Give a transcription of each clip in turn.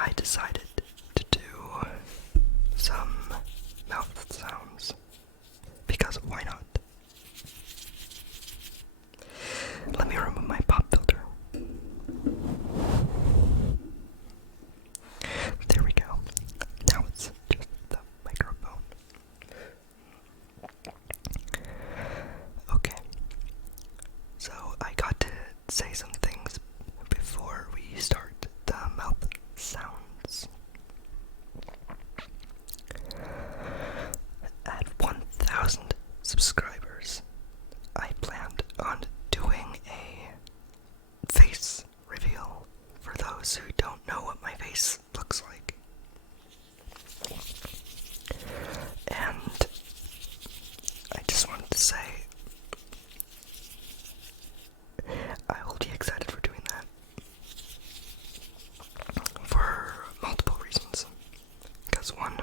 I decided to do some mouth sounds because why not? Let me remove my pop filter. There we go. Now it's just the microphone. Okay. So I got to say some things before we start the mouth sounds. At 1,000 subscribers, I planned on doing a face reveal for those who don't know what my face looks like. And I just wanted to say, I will be excited for doing that for multiple reasons. Because one,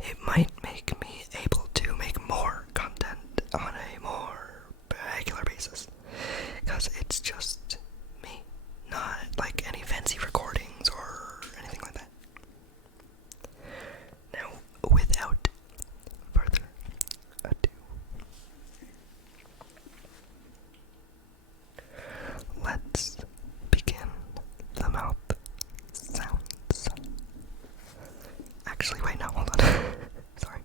it might make me able to make more content on a more regular basis. Because it's just me, not like any fancy recordings or anything like that. Now, without further ado, let's begin the mouth sounds. Actually, wait, no, hold on. Sorry.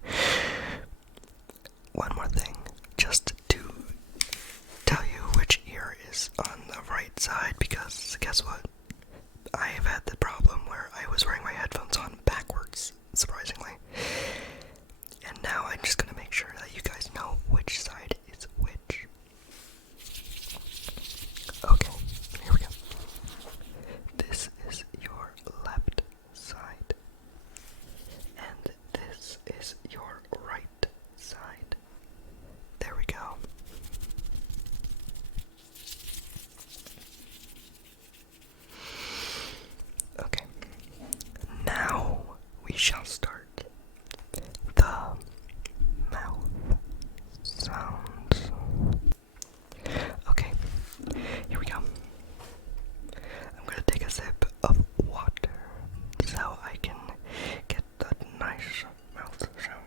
One more thing, just to tell you which ear is on the right side, because guess what? I have had the problem where I was wearing my headphones on backwards, surprisingly. And now I'm just gonna make sure that you guys know which side is which. Okay, here we go. This is your left side. And this is your right side. There we go. Okay. Now we shall start the mouth sounds. Okay, here we go. I'm gonna take a sip of water so I can get that nice mouth sound.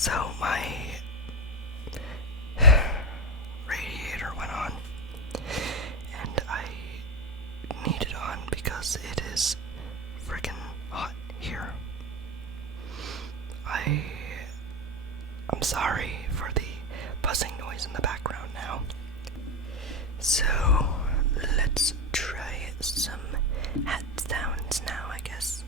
So my radiator went on, and I need it on because it is freaking hot here. I'm sorry for the buzzing noise in the background now. So let's try some hat sounds now, I guess.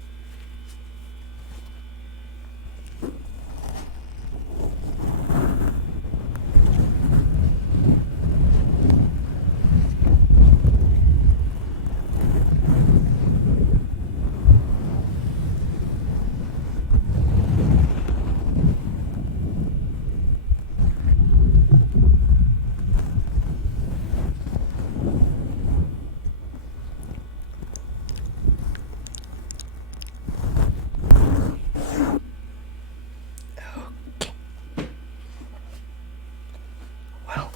Well,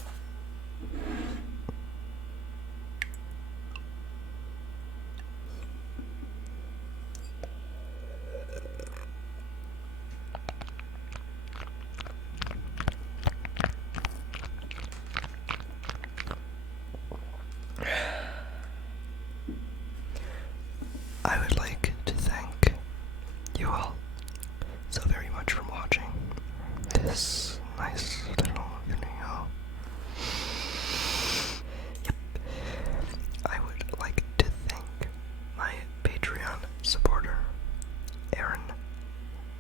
I would like to thank you all so very much for watching this nice little video. Yep. I would like to thank my Patreon supporter, Aaron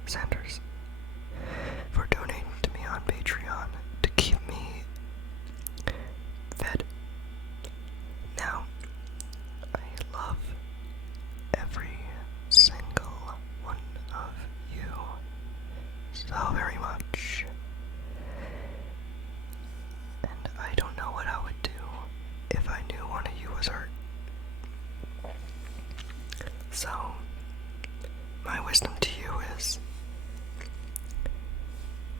Sanders, for donating to me on Patreon to keep me fed. Now, I love every single one of you so very much, and I don't know what I would do if I knew one of you was hurt. So, my wisdom to you is,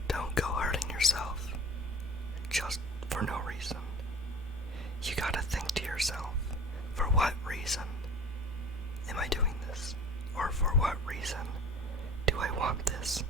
don't go hurting yourself just for no reason. You gotta think to yourself, for what reason am I doing this? Or for what reason do I want this?